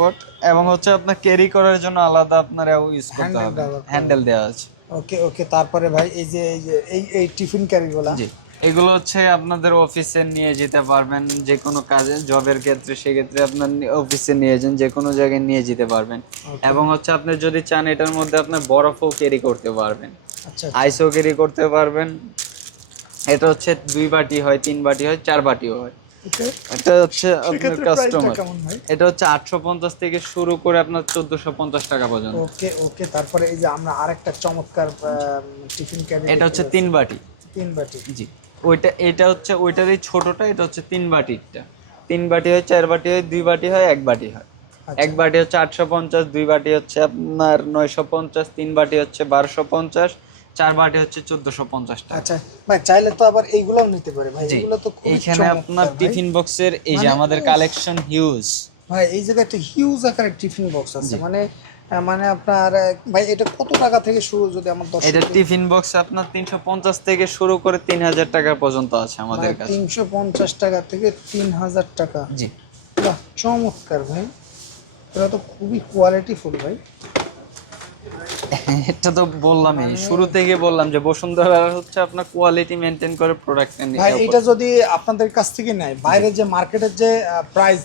Support এবং হচ্ছে আপনার ক্যারি করার জন্য আলাদা আপনার ইউজ করতে হবে, হ্যান্ডেল দেওয়া আছে। ওকে ওকে, তারপরে ভাই এই টিফিন ক্যারিগুলা, জি, এগুলো হচ্ছে আপনাদের অফিসে নিয়ে যেতে পারবেন, যে কোনো কাজে জবের ক্ষেত্রে, সেক্ষেত্রে আপনার অফিসে নিয়ে যান, যে কোনো জায়গায় নিয়ে যেতে পারবেন। এবং হচ্ছে আপনি যদি চান এটার মধ্যে আপনার বরফও ক্যারি করতে পারবেন, আচ্ছা আইসও ক্যারি করতে পারবেন। এটা হচ্ছে 2 বাটি হয়, 3 বাটি হয়, 4 বাটিও হয়। এটা হচ্ছে আপনার কাস্টমার, কেমন ভাই? এটা হচ্ছে 850 থেকে শুরু করে আপনার 1450 টাকা পর্যন্ত। ওকে ওকে, তারপরে এই যে আমরা আরেকটা চমৎকার টিফিন ক্যারি, এটা হচ্ছে 3 বাটি। 3 বাটি। জি, এটা হচ্ছে ওইটারই ছোটটা, এটা হচ্ছে 3 বাটিরটা। 3 বাটি হয়, 4 বাটি হয়, 2 বাটি হয়, 1 বাটি হয়। আচ্ছা। 1 বাটি হচ্ছে 850, 2 বাটি হচ্ছে আপনার 950, 3 বাটি হচ্ছে 1250, 4 বাটি হচ্ছে 1450 টাকা। আচ্ছা ভাই, চাইলে তো আবার এইগুলাও নিতে পারে ভাই, জি, এগুলো তো খুব এইখানে আপনার টিফিন বক্সের এই যে মানে আমাদের কালেকশন হিউজ। ভাই এই জায়গায় একটা হিউজ আকারের টিফিন বক্স আছে, মানে মানে আপনার ভাই এটা কত টাকা থেকে শুরু, যদি আমার এটা টিফিন বক্স আপনার 350 থেকে শুরু করে 3000 টাকা পর্যন্ত আছে আমাদের কাছে। 350 টাকা থেকে 3000 টাকা। জি, বাহ, চমৎকার ভাই, এটা তো খুবই কোয়ালিটিফুল ভাই। এটা তো বললামই, শুরু থেকে বললাম যে বসুন্ধরা হচ্ছে আপনার কোয়ালিটি মেনটেন করে প্রোডাক্ট। ভাই এটা যদি আপনাদের কাছ থেকে নেয়, বাইরে যে মার্কেটের যে প্রাইস